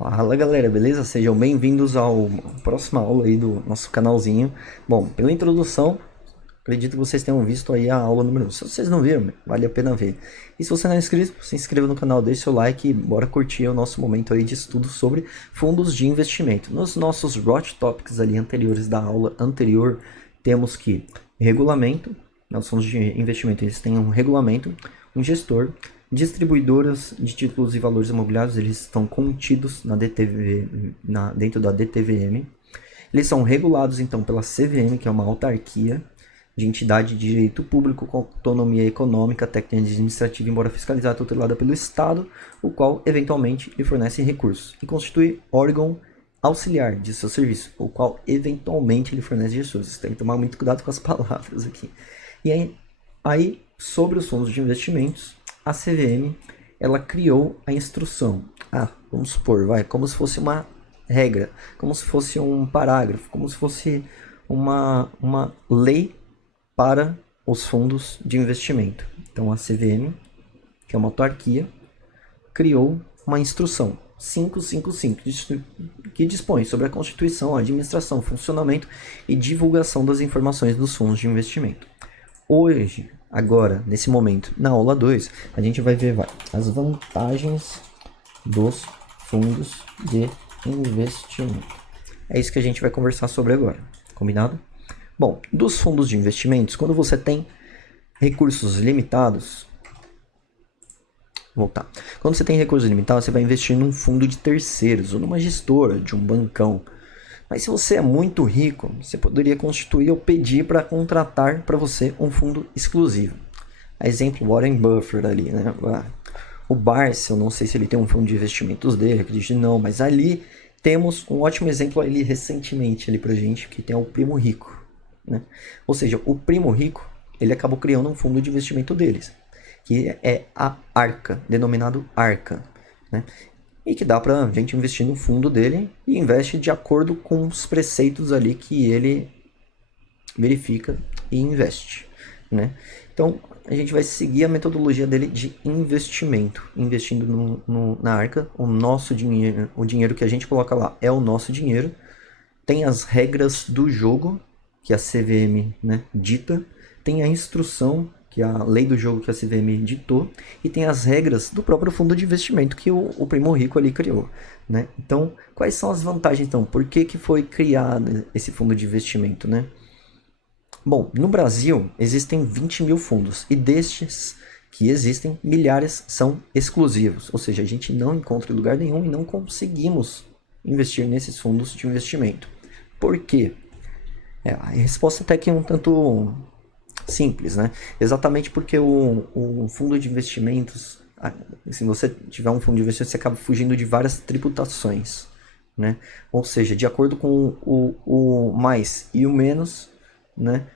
Fala galera, beleza? Sejam bem-vindos ao próxima aula aí do nosso canalzinho. Bom, pela introdução, acredito que vocês tenham visto aí a aula número 1. Se vocês não viram, vale a pena ver. E se você não é inscrito, se inscreva no canal, deixe seu like e bora curtir o nosso momento aí de estudo sobre fundos de investimento. Nos nossos Hot Topics ali anteriores da aula anterior, temos que regulamento, os fundos de investimento eles têm um regulamento, um gestor, distribuidoras de títulos e valores imobiliários, eles estão contidos na DTV, dentro da DTVM. Eles são regulados então pela CVM, que é uma autarquia de entidade de direito público com autonomia econômica, técnica e administrativa, embora fiscalizada e tutelada pelo Estado, o qual eventualmente lhe fornece recursos e constitui órgão auxiliar de seu serviço, o qual eventualmente lhe fornece recursos. Tem que tomar muito cuidado com as palavras aqui. E aí sobre os fundos de investimentos, a CVM ela criou a instrução. Vamos supor, como se fosse uma regra, como se fosse um parágrafo, como se fosse uma lei para os fundos de investimento. Então a CVM, que é uma autarquia, criou uma instrução 555 que dispõe sobre a constituição, a administração, funcionamento e divulgação das informações dos fundos de investimento. Hoje, agora, nesse momento, na aula 2, a gente vai ver as vantagens dos fundos de investimento. É isso que a gente vai conversar sobre agora, combinado? Bom, dos fundos de investimentos, quando você tem recursos limitados, quando você tem recursos limitados, você vai investir num fundo de terceiros ou numa gestora de um bancão. Mas se você é muito rico, você poderia constituir ou pedir para contratar para você um fundo exclusivo. Exemplo, Warren Buffett ali, né? O Barça, eu não sei se ele tem um fundo de investimentos dele, acredito que não, mas ali temos um ótimo exemplo ali recentemente ali pra gente, que tem o Primo Rico, né? Ou seja, o Primo Rico, ele acabou criando um fundo de investimento deles, que é a Arca, denominado Arca, né? E que dá pra gente investir no fundo dele e investe de acordo com os preceitos ali que ele verifica e investe, né? Então, a gente vai seguir a metodologia dele de investimento, investindo na Arca, o nosso dinheiro, o dinheiro que a gente coloca lá é o nosso dinheiro, tem as regras do jogo, que a CVM, né, dita, tem a instrução, que é a lei do jogo que a CVM ditou, e tem as regras do próprio fundo de investimento que o Primo Rico ali criou, né? Então, quais são as vantagens então? Por que foi criado esse fundo de investimento, né? Bom, no Brasil existem 20 mil fundos, e destes que existem, milhares são exclusivos, ou seja, a gente não encontra em lugar nenhum e não conseguimos investir nesses fundos de investimento. Por quê? A resposta até que é um tanto simples, né? Exatamente porque o fundo de investimentos, se você tiver um fundo de investimento, você acaba fugindo de várias tributações, né? Ou seja, de acordo com o mais e o menos, né?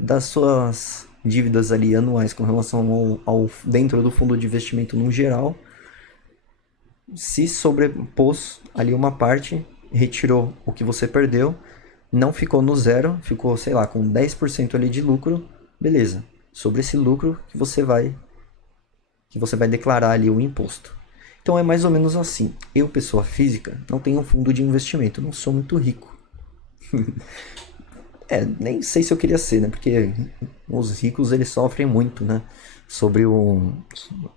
Das suas dívidas ali anuais com relação ao dentro do fundo de investimento no geral, se sobrepôs ali uma parte, retirou o que você perdeu, não ficou no zero, ficou, sei lá, com 10% ali de lucro, beleza. Sobre esse lucro que você vai declarar ali o imposto. Então é mais ou menos assim. Eu, pessoa física, não tenho um fundo de investimento, não sou muito rico. Nem sei se eu queria ser, né? Porque os ricos, eles sofrem muito, né?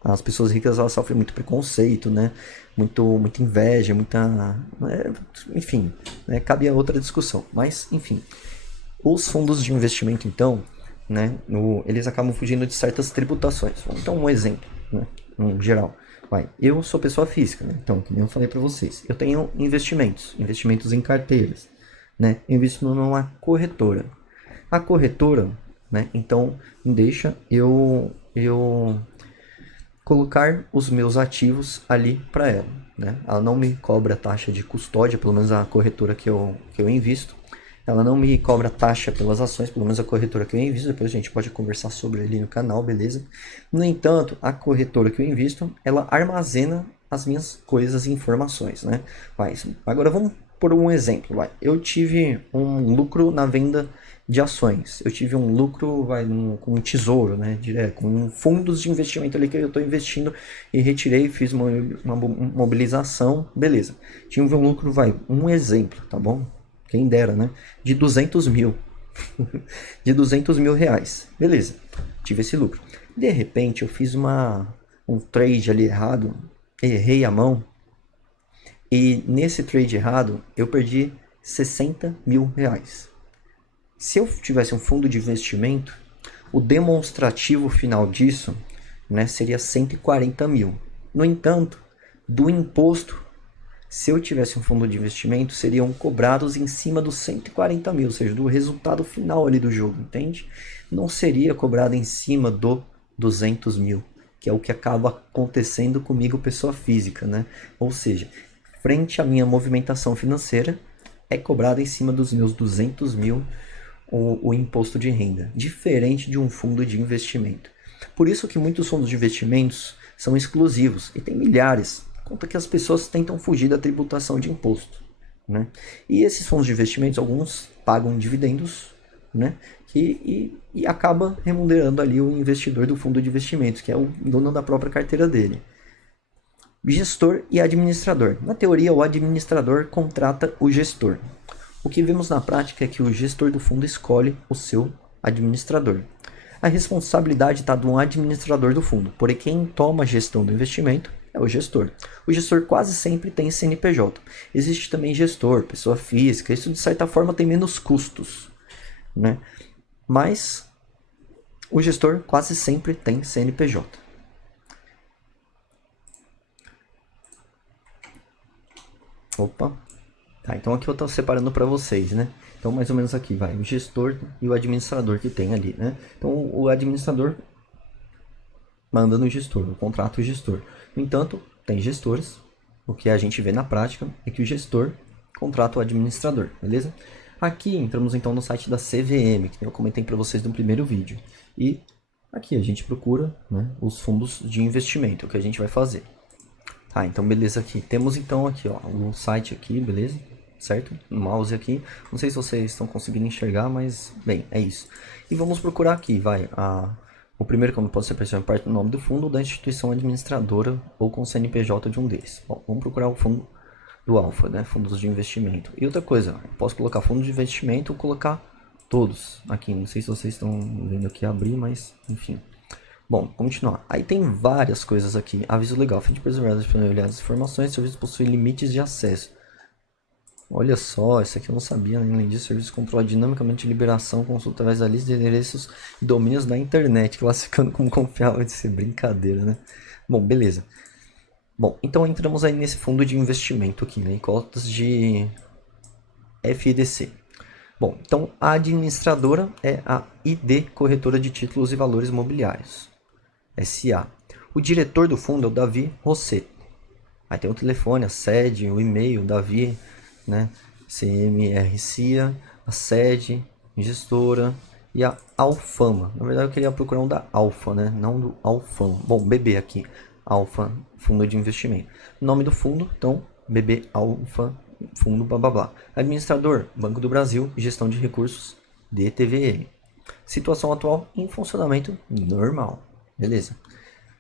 As pessoas ricas, elas sofrem muito preconceito, né? Muita inveja, enfim, né? Cabe a outra discussão. Mas, enfim, os fundos de investimento, então, né? Eles acabam fugindo de certas tributações. Então, um exemplo, né? No geral. Eu sou pessoa física, né? Então, como eu falei para vocês, eu tenho investimentos em carteiras, né? Eu invisto numa corretora. A corretora, né? Então, deixa eu colocar os meus ativos ali para ela, né? Ela não me cobra taxa de custódia, pelo menos a corretora que eu invisto. Ela não me cobra taxa pelas ações, pelo menos a corretora que eu invisto. Depois a gente pode conversar sobre ali no canal, beleza? No entanto, a corretora que eu invisto, ela armazena as minhas coisas e informações, né? Agora vamos por um exemplo. Eu tive um lucro na venda de ações. Eu tive um lucro com um tesouro, né? Com fundos de investimento ali que eu estou investindo e retirei, fiz uma mobilização, beleza. Tive um lucro, um exemplo, tá bom? Quem dera, né? De 200 mil. De 200 mil reais. Beleza, tive esse lucro. De repente eu fiz um trade ali errado, errei a mão, e nesse trade errado eu perdi 60 mil reais. Se eu tivesse um fundo de investimento, o demonstrativo final disso, né, seria 140 mil. No entanto, do imposto, se eu tivesse um fundo de investimento, seriam cobrados em cima dos 140 mil, ou seja, do resultado final ali do jogo, entende? Não seria cobrado em cima do 200 mil, que é o que acaba acontecendo comigo, pessoa física, né? Ou seja, frente à minha movimentação financeira, é cobrado em cima dos meus 200 mil o imposto de renda, diferente de um fundo de investimento. Por isso que muitos fundos de investimentos são exclusivos, e tem milhares, conta que as pessoas tentam fugir da tributação de imposto, né? E esses fundos de investimentos, alguns pagam dividendos, né? E acaba remunerando ali o investidor do fundo de investimentos, que é o dono da própria carteira dele. Gestor e administrador. Na teoria, o administrador contrata o gestor. O que vemos na prática é que o gestor do fundo escolhe o seu administrador. A responsabilidade está do administrador do fundo, porém quem toma a gestão do investimento é o gestor. O gestor quase sempre tem CNPJ. Existe também gestor, pessoa física, isso de certa forma tem menos custos, né? Mas o gestor quase sempre tem CNPJ. Opa. Tá, então aqui eu estou separando para vocês, né? Então mais ou menos aqui vai o gestor e o administrador que tem ali, né? Então o administrador manda no gestor, o contrato o gestor. No entanto, tem gestores, o que a gente vê na prática é que o gestor contrata o administrador, beleza? Aqui entramos então no site da CVM, que eu comentei para vocês no primeiro vídeo. E aqui a gente procura, né, os fundos de investimento, o que a gente vai fazer. Tá, então beleza aqui. Temos então aqui, ó, um site aqui, beleza? Certo? O mouse aqui. Não sei se vocês estão conseguindo enxergar, mas bem, é isso. E vamos procurar aqui, o primeiro que pode ser pressionado parte do nome do fundo ou da instituição administradora ou com CNPJ de um deles. Bom, vamos procurar o fundo do Alfa, né? Fundos de investimento. E outra coisa, posso colocar fundo de investimento ou colocar todos aqui. Não sei se vocês estão vendo aqui abrir, mas enfim. Bom, continuar. Aí tem várias coisas aqui. Aviso legal. Fim de preservar e disponibilidade das informações. O serviço possui limites de acesso. Olha só, isso aqui eu não sabia, né? Além disso, o serviço controla dinamicamente a liberação, consulta através da lista de endereços e domínios da internet, classificando como confiável de ser brincadeira, né? Bom, beleza. Bom, então entramos aí nesse fundo de investimento aqui, né? Em cotas de FIDC. Bom, então a administradora é a ID Corretora de Títulos e Valores Mobiliários, SA. O diretor do fundo é o Davi Rosseto. Aí tem o telefone, a sede, o e-mail, Davi, né? CMRCIA, a sede, gestora e a Alfama. Na verdade eu queria procurar um da Alfa, né? Não do Alfama. Bom, BB aqui, Alfa, fundo de investimento. Nome do fundo, então, BB Alfa, fundo blá blá blá. Administrador, Banco do Brasil, gestão de recursos, DTVM. Situação atual em funcionamento normal. Beleza.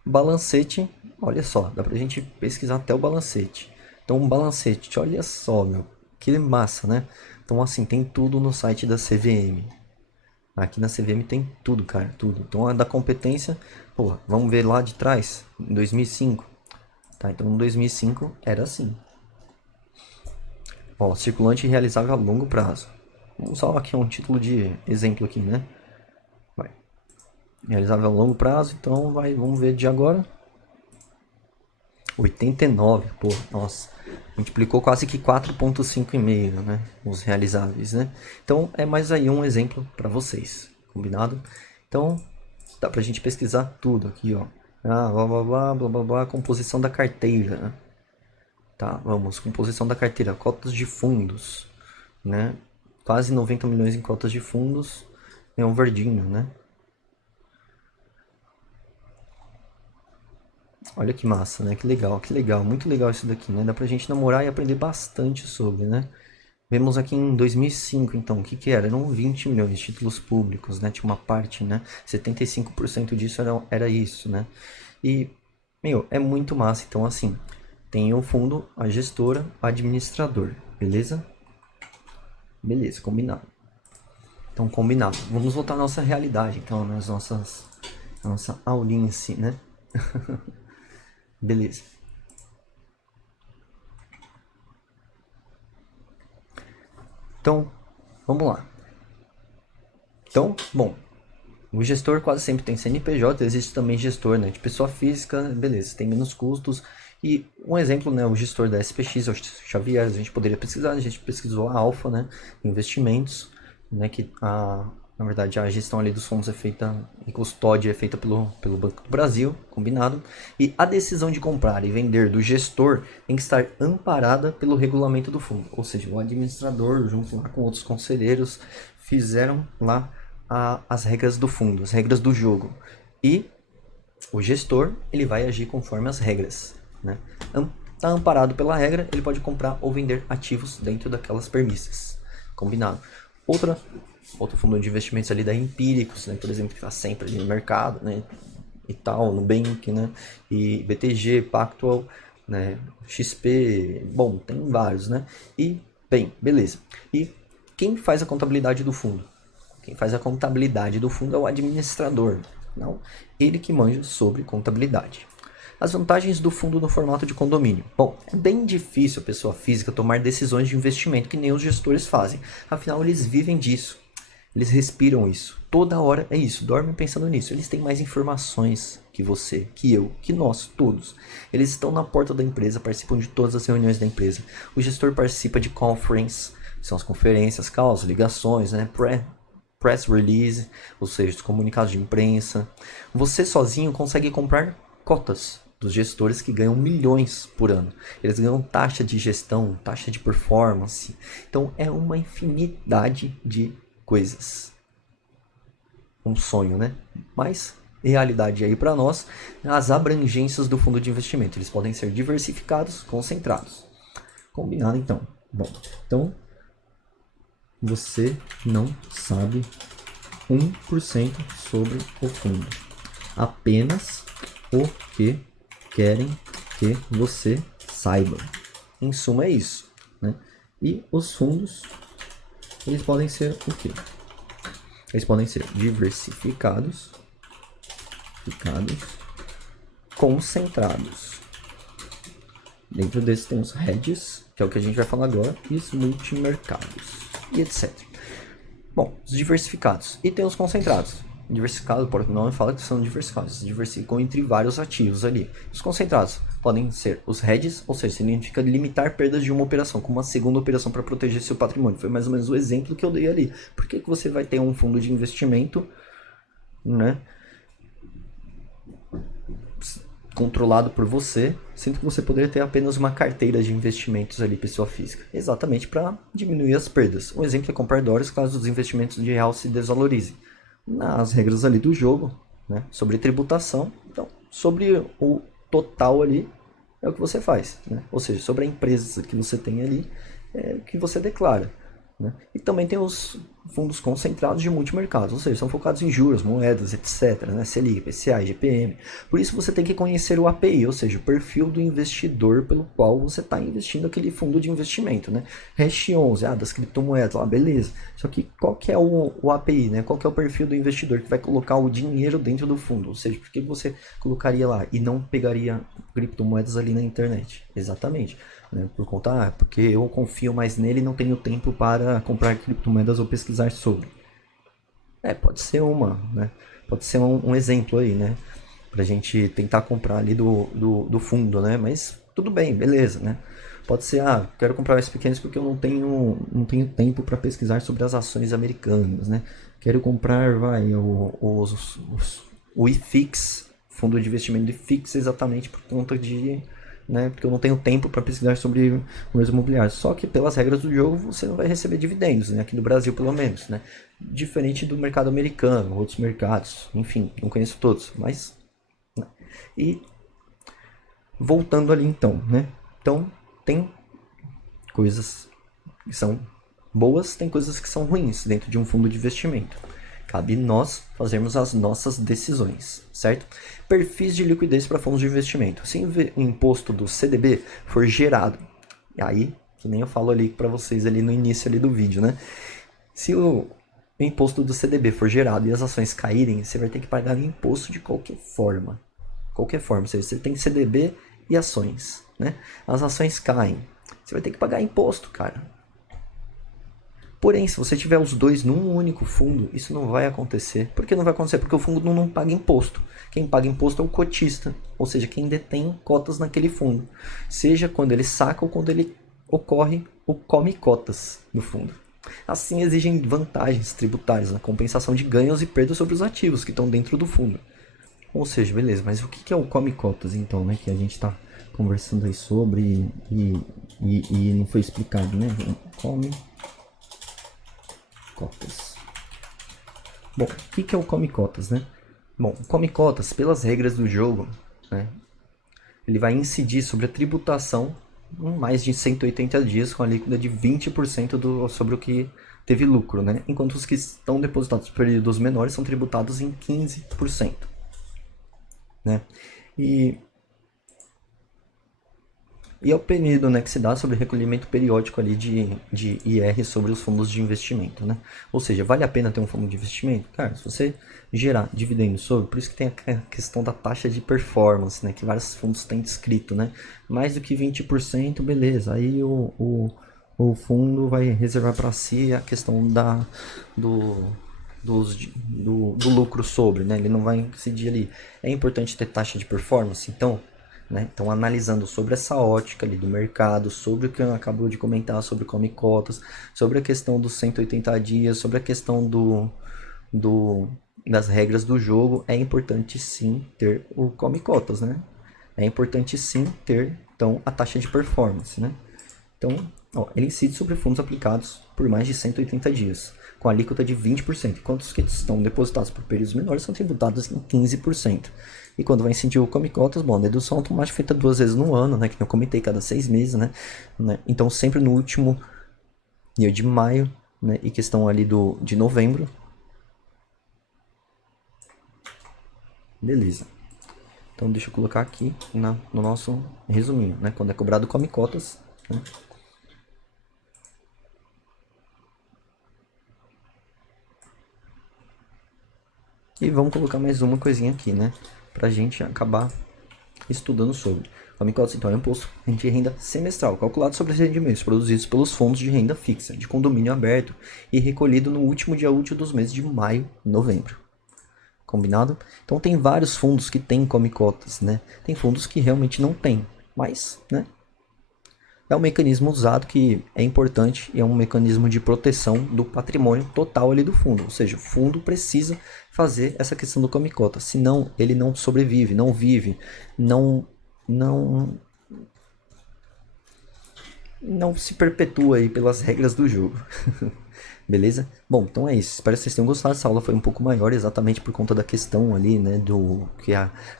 Balancete, olha só, dá pra gente pesquisar até o balancete. Então, um balancete, olha só, meu, que massa, né? Então, assim, tem tudo no site da CVM. Aqui na CVM tem tudo, cara, tudo. Então, a da competência, pô, vamos ver lá de trás, em 2005. Tá, então, em 2005 era assim. Ó, circulante realizável a longo prazo. Vamos só aqui um título de exemplo aqui, né? Vai. Realizável a longo prazo, então vamos ver de agora. 89, pô, nossa. Multiplicou quase que 4,5,5, né? Os realizáveis, né? Então, é mais aí um exemplo para vocês, combinado? Então, dá pra gente pesquisar tudo aqui, ó. Blá, blá, blá, blá, blá, blá, blá, composição da carteira, né? Tá, vamos, composição da carteira, cotas de fundos, né? Quase 90 milhões em cotas de fundos, é um verdinho, né? Olha que massa, né? Que legal, muito legal isso daqui, né? Dá pra gente namorar e aprender bastante sobre, né? Vemos aqui em 2005, então, o que que era? Eram 20 milhões de títulos públicos, né? Tinha uma parte, né? 75% disso era isso, né? E, meu, é muito massa. Então, assim, tem o fundo, a gestora, o administrador, beleza? Beleza, combinado. Então, combinado. Vamos voltar à nossa realidade, então, nas nossas... A nossa aulinha em si, né? Beleza. Então, vamos lá. Então, bom, o gestor quase sempre tem CNPJ, existe também gestor, né, de pessoa física, beleza, tem menos custos. E um exemplo, né, o gestor da SPX, o Xavier, a gente poderia pesquisar, a gente pesquisou a Alfa, né, investimentos, né, que na verdade a gestão ali dos fundos é feita, e custódia é feita pelo Banco do Brasil, combinado. E a decisão de comprar e vender do gestor tem que estar amparada pelo regulamento do fundo, ou seja, o administrador, junto lá com outros conselheiros, fizeram lá as regras do fundo, as regras do jogo. E o gestor ele vai agir conforme as regras. Né? Está amparado pela regra, ele pode comprar ou vender ativos dentro daquelas premissas. Combinado. Outro fundo de investimentos ali da Empíricos, né? Por exemplo, que está sempre ali no mercado, né? E tal, Nubank, né? E BTG, Pactual, né? XP, bom, tem vários, né? E, bem, beleza. E quem faz a contabilidade do fundo? Quem faz a contabilidade do fundo é o administrador, não ele que manja sobre contabilidade. As vantagens do fundo no formato de condomínio. Bom, é bem difícil a pessoa física tomar decisões de investimento que nem os gestores fazem. Afinal, eles vivem disso. Eles respiram isso. Toda hora é isso. Dormem pensando nisso. Eles têm mais informações que você, que eu, que nós, todos. Eles estão na porta da empresa, participam de todas as reuniões da empresa. O gestor participa de conference, são as conferências, calls, ligações, né? Press release, ou seja, os comunicados de imprensa. Você sozinho consegue comprar cotas dos gestores que ganham milhões por ano. Eles ganham taxa de gestão, taxa de performance. Então é uma infinidade de coisas. Um sonho, né? Mas realidade aí para nós, as abrangências do fundo de investimento. Eles podem ser diversificados, concentrados. Combinado então. Bom, então você não sabe 1% sobre o fundo. Apenas o que querem que você saiba. Em suma é isso. Né? E os fundos, eles podem ser o quê? Eles podem ser diversificados, concentrados. Dentro desses tem os hedges, que é o que a gente vai falar agora, e os multimercados, e etc. Bom, os diversificados. E tem os concentrados. Diversificado, por nome fala que são diversificados. Se diversificam entre vários ativos ali. Os concentrados podem ser os hedges, ou seja, significa limitar perdas de uma operação, com uma segunda operação para proteger seu patrimônio. Foi mais ou menos o exemplo que eu dei ali. Por que você vai ter um fundo de investimento, né, controlado por você, sendo que você poderia ter apenas uma carteira de investimentos ali, pessoa física? Exatamente para diminuir as perdas. Um exemplo é comprar dólares caso os investimentos de real se desvalorizem. Nas regras ali do jogo, né, sobre tributação, então, sobre o total ali, é o que você faz. Né? Ou seja, sobre a empresa que você tem ali, é o que você declara. Né? E também tem os fundos concentrados de multimercados, ou seja, são focados em juros, moedas, etc., né? Selic, IPCA, IGPM. Por isso você tem que conhecer o API, ou seja, o perfil do investidor pelo qual você está investindo aquele fundo de investimento. Né? Hash 11, das criptomoedas, lá, beleza. Só que qual que é o API, né? Qual que é o perfil do investidor que vai colocar o dinheiro dentro do fundo? Ou seja, por que você colocaria lá e não pegaria criptomoedas ali na internet? Exatamente. Né, por conta, porque eu confio mais nele e não tenho tempo para comprar criptomoedas ou pesquisar sobre. Pode ser né? Pode ser um exemplo aí, né? Pra gente tentar comprar ali do fundo, né? Mas tudo bem, beleza, né? Pode ser, quero comprar mais pequenos porque eu não tenho tempo para pesquisar sobre as ações americanas, né? Quero comprar, o IFIX, fundo de investimento de IFIX, exatamente por conta de, né, porque eu não tenho tempo para pesquisar sobre fundos imobiliários. Só que pelas regras do jogo você não vai receber dividendos, né, aqui no Brasil pelo menos, né? Diferente do mercado americano, outros mercados, enfim, não conheço todos, mas, né? E voltando ali então, né? Então tem coisas que são boas, tem coisas que são ruins dentro de um fundo de investimento. Cabe nós fazermos as nossas decisões, certo? Perfis de liquidez para fundos de investimento. Se o imposto do CDB for gerado, e aí, que nem eu falo ali para vocês ali no início ali do vídeo, né? Se o imposto do CDB for gerado e as ações caírem, você vai ter que pagar o imposto de qualquer forma. Qualquer forma, ou seja, você tem CDB e ações, né? As ações caem, você vai ter que pagar imposto, cara. Porém, se você tiver os dois num único fundo, isso não vai acontecer. Por que não vai acontecer? Porque o fundo não paga imposto. Quem paga imposto é o cotista, ou seja, quem detém cotas naquele fundo. Seja quando ele saca ou quando ele ocorre o come cotas no fundo. Assim exigem vantagens tributárias na compensação de ganhos e perdas sobre os ativos que estão dentro do fundo. Ou seja, beleza, mas o que é o come cotas então, né? Que a gente está conversando aí sobre e não foi explicado, né? Come cotas. Bom, o que é o come cotas, né? Bom, o come cotas, pelas regras do jogo, né? Ele vai incidir sobre a tributação em mais de 180 dias com a alíquota de 20% sobre o que teve lucro, né? Enquanto os que estão depositados por períodos menores são tributados em 15%, né? E é o período, né, que se dá sobre recolhimento periódico ali de IR sobre os fundos de investimento, né? Ou seja, vale a pena ter um fundo de investimento? Cara, se você gerar dividendos sobre, por isso que tem a questão da taxa de performance, né, que vários fundos têm descrito, né? Mais do que 20%, beleza. Aí o fundo vai reservar para si a questão do lucro sobre, né? Ele não vai incidir ali. É importante ter taxa de performance, então... Né? Então, analisando sobre essa ótica ali do mercado, sobre o que eu acabo de comentar, sobre come cotas, sobre a questão dos 180 dias, sobre a questão das regras do jogo, é importante sim ter o come cotas, né? É importante sim ter, então, a taxa de performance, né? Então, ó, ele incide sobre fundos aplicados por mais de 180 dias, com alíquota de 20%, enquanto os que estão depositados por períodos menores são tributados em 15%. E quando vai incidir o come cotas, bom, a dedução automática feita 2 vezes no ano, né, que eu comentei, cada 6 meses, né? Então, sempre no último dia de maio, né, e questão ali de novembro. Beleza. Então, deixa eu colocar aqui no nosso resuminho, né, quando é cobrado come cotas, né? E vamos colocar mais uma coisinha aqui, né? Pra gente acabar estudando sobre. Come cotas, então, é um imposto de renda semestral, calculado sobre os rendimentos produzidos pelos fundos de renda fixa, de condomínio aberto e recolhido no último dia útil dos meses de maio e novembro. Combinado? Então, tem vários fundos que têm come cotas, né? Tem fundos que realmente não têm, mas, né? É um mecanismo usado que é importante e é um mecanismo de proteção do patrimônio total ali do fundo. Ou seja, o fundo precisa fazer essa questão do come cota, senão ele não sobrevive, não vive, não se perpetua aí pelas regras do jogo. Beleza? Bom, então é isso. Espero que vocês tenham gostado. Essa aula foi um pouco maior exatamente por conta da questão ali, né, do que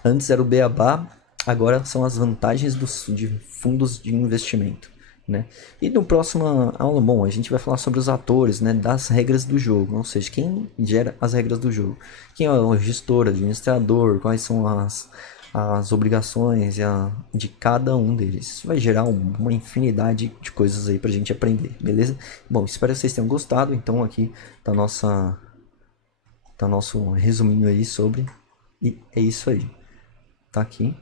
antes era o beabá, agora são as vantagens de fundos de investimento, né? E no próxima aula, bom, a gente vai falar sobre os atores, né, das regras do jogo, ou seja, quem gera as regras do jogo, quem é o gestor, administrador, quais são as obrigações de cada um deles. Isso vai gerar uma infinidade de coisas aí pra gente aprender, beleza? Bom, espero que vocês tenham gostado. Então aqui tá nosso resuminho aí sobre, e é isso aí. Tá aqui.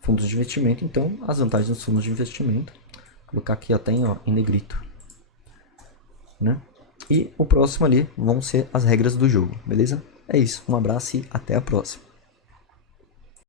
Fundos de investimento, então, as vantagens dos fundos de investimento. Vou colocar aqui até em negrito, né? E o próximo ali vão ser as regras do jogo, beleza? É isso, um abraço e até a próxima.